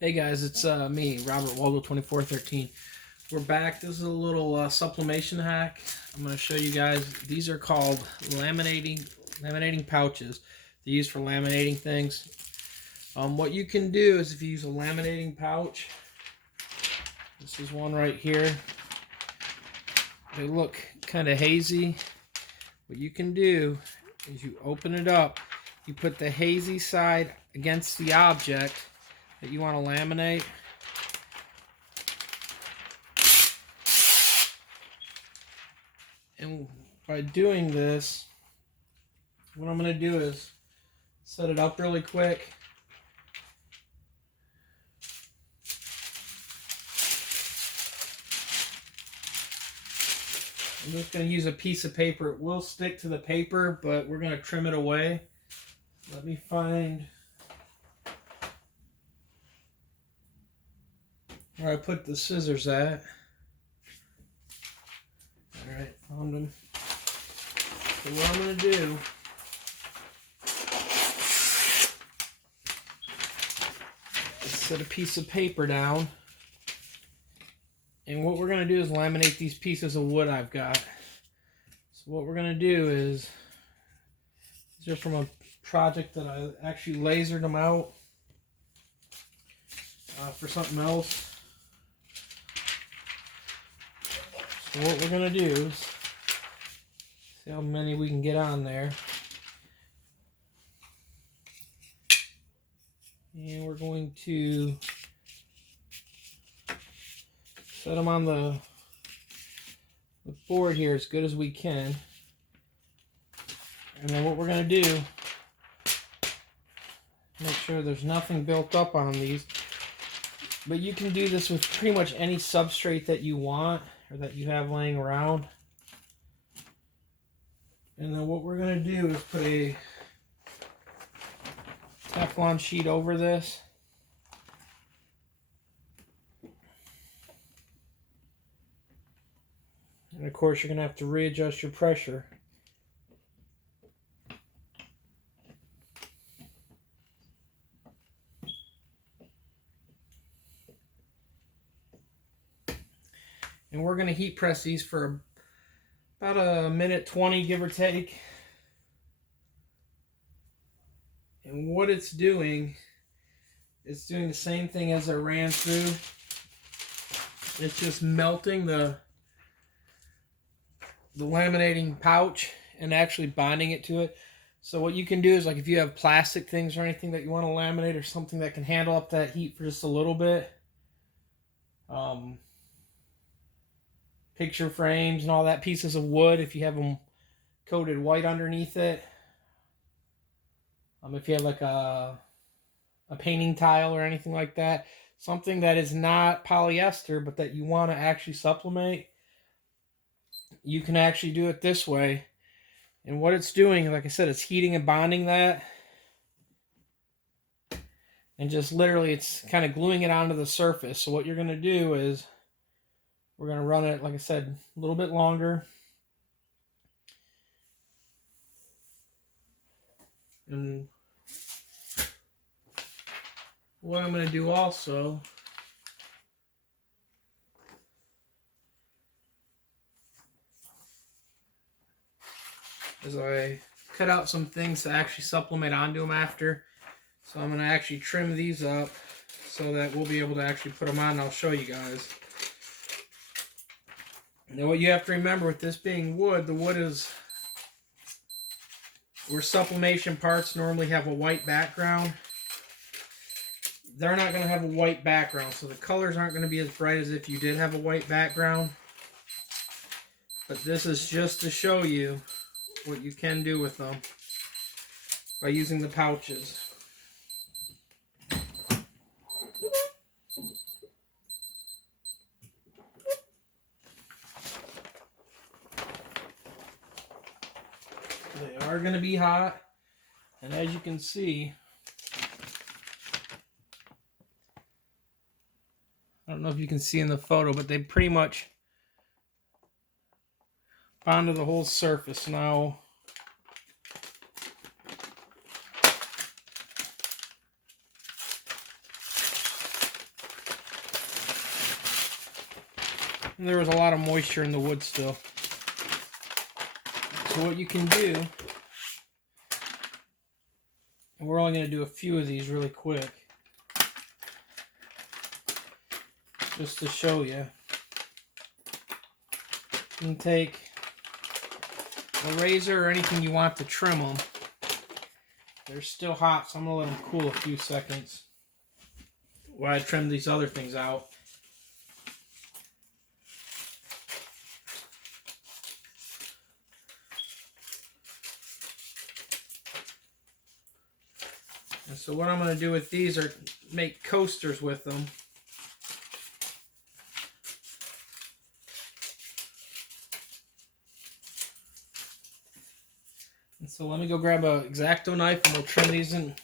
Hey guys, it's me, Robert Waldo 2413. We're back. This is a little sublimation hack. I'm going to show you guys. These are called laminating pouches. They're used for laminating things. What you can do is if you use a laminating pouch, this is one right here. They look kind of hazy. What you can do is you open it up. You put the hazy side against the object that you want to laminate. And by doing this, what I'm going to do is set it up really quick. I'm just going to use a piece of paper. It will stick to the paper, but we're going to trim it away. Let me find where I put the scissors at. Alright, found them. So what I'm going to do is set a piece of paper down. And what we're going to do is laminate these pieces of wood I've got. So what we're going to do is, these are from a project that I actually lasered them out for something else. So what we're going to do is, see how many we can get on there. And we're going to set them on the board here as good as we can. And then what we're going to do, make sure there's nothing built up on these. But you can do this with pretty much any substrate that you want or that you have laying around. And then what we're going to do is put a Teflon sheet over this. And of course you're going to have to readjust your pressure. And we're going to heat press these for about a minute 20, give or take. And what it's doing the same thing as I ran through. It's just melting the laminating pouch and actually bonding it to it. So what you can do is, like, if you have plastic things or anything that you want to laminate, or something that can handle up that heat for just a little bit, picture frames and all that, pieces of wood, if you have them coated white underneath it, if you have like a painting tile or anything like that, something that is not polyester but that you want to actually sublimate, you can actually do it this way. And what it's doing, like I said, it's heating and bonding that, and just literally it's kind of gluing it onto the surface. So what you're going to do is, we're going to run it, like I said, a little bit longer. And what I'm going to do also is I cut out some things to actually sublimate onto them after. So I'm going to actually trim these up so that we'll be able to actually put them on, and I'll show you guys. Now what you have to remember with this being wood, the wood is, where sublimation parts normally have a white background, they're not going to have a white background, so the colors aren't going to be as bright as if you did have a white background. But this is just to show you what you can do with them by using the pouches. They are going to be hot, and as you can see, I don't know if you can see in the photo, but they pretty much bond to the whole surface. Now, And there was a lot of moisture in the wood still. So what you can do, and we're only going to do a few of these really quick, just to show you. You can take a razor or anything you want to trim them. They're still hot, so I'm going to let them cool a few seconds while I trim these other things out. And so what I'm going to do with these are make coasters with them. And so let me go grab a X-Acto knife and we'll trim these in.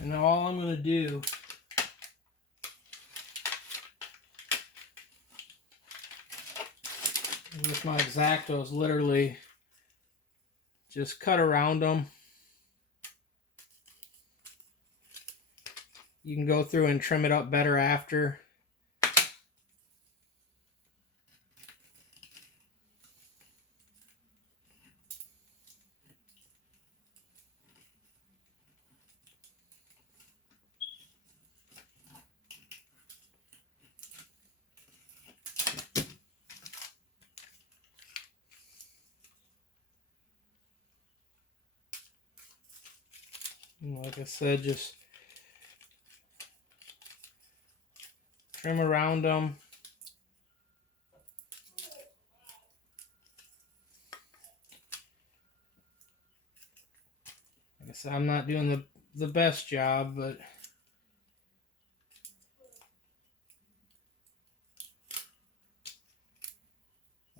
And now all I'm going to do with my X-Acto is literally just cut around them. You can go through and trim it up better after. And like I said, just trim around them. Like I said, I'm not doing the best job, but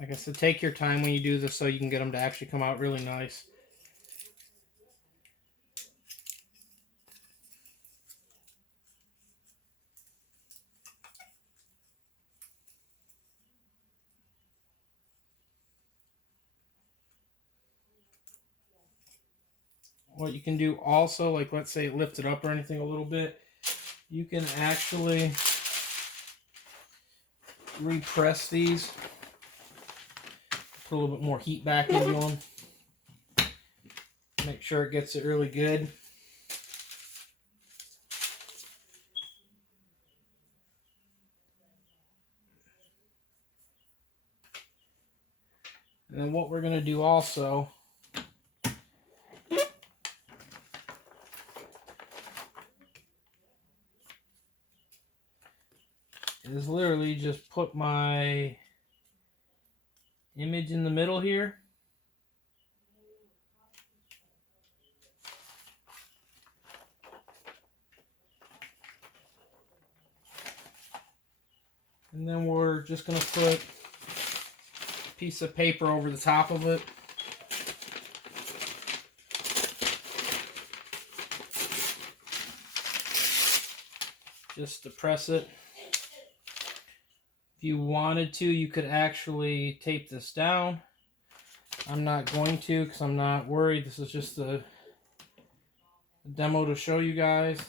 like I said, take your time when you do this so you can get them to actually come out really nice. What you can do also, like let's say lift it up or anything a little bit, you can actually repress these. Put a little bit more heat back into them. Make sure it gets it really good. And then what we're going to do also is literally just put my image in the middle here. And then we're just going to put a piece of paper over the top of it. Just to press it. If you wanted to, you could actually tape this down. I'm not going to because I'm not worried. This is just a demo to show you guys.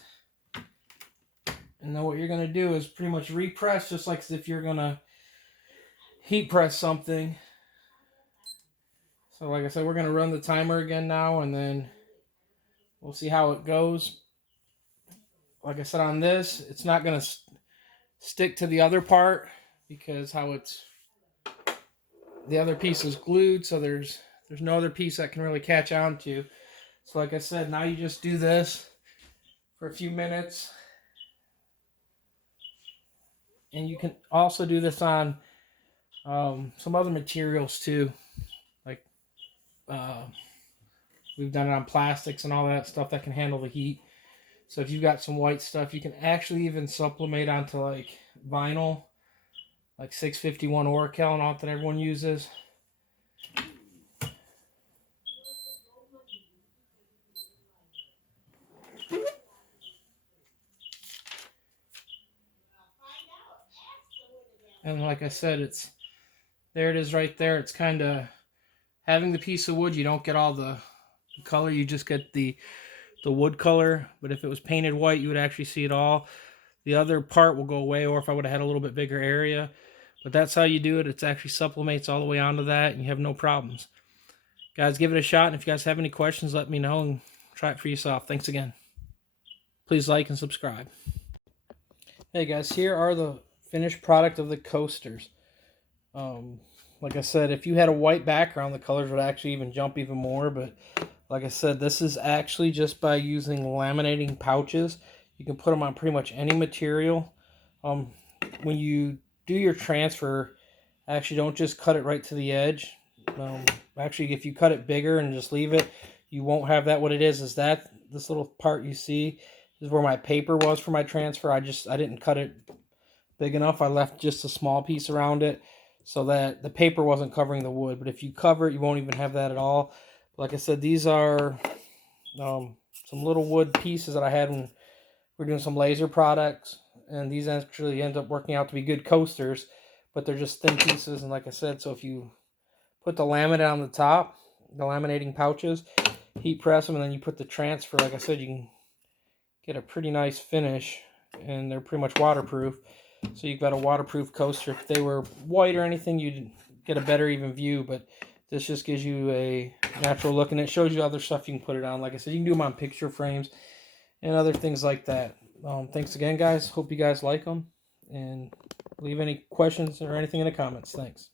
And then what you're going to do is pretty much repress, just like if you're going to heat press something. So like I said, we're going to run the timer again now, and then we'll see how it goes. Like I said, on this, it's not going to stick to the other part because the other piece is glued, so there's no other piece that can really catch on to. So like I said, now you just do this for a few minutes. And you can also do this on some other materials too. Like we've done it on plastics and all that stuff that can handle the heat. So if you've got some white stuff, you can actually even sublimate onto like vinyl, like 651 Oracal and all that everyone uses. And like I said, there it is right there. It's kind of having the piece of wood, you don't get all the color, you just get the wood color. But if it was painted white, you would actually see it all. The other part will go away, or if I would have had a little bit bigger area. But that's how you do it. It's actually sublimates all the way onto that, and you have no problems. Guys, give it a shot, and if you guys have any questions, let me know, and try it for yourself. Thanks again. Please like and subscribe. Hey guys, here are the finished product of the coasters. Like I said, if you had a white background, the colors would actually even jump even more. But like I said, this is actually just by using laminating pouches. You can put them on pretty much any material. When you do your transfer, actually don't just cut it right to the edge. Actually, if you cut it bigger and just leave it, you won't have that. What it is that this little part you see is where my paper was for my transfer. I didn't cut it big enough. I left just a small piece around it so that the paper wasn't covering the wood. But if you cover it, you won't even have that at all. Like I said, these are some little wood pieces that I had when we're doing some laser products, and these actually end up working out to be good coasters, but they're just thin pieces. And like I said, so if you put the laminate on the top, the laminating pouches, heat press them, and then you put the transfer, like I said, you can get a pretty nice finish, and they're pretty much waterproof. So you've got a waterproof coaster. If they were white or anything, you'd get a better even view, but this just gives you a natural look, and it shows you other stuff you can put it on. Like I said, you can do them on picture frames and other things like that. Thanks again, guys. Hope you guys like them, and leave any questions or anything in the comments. Thanks.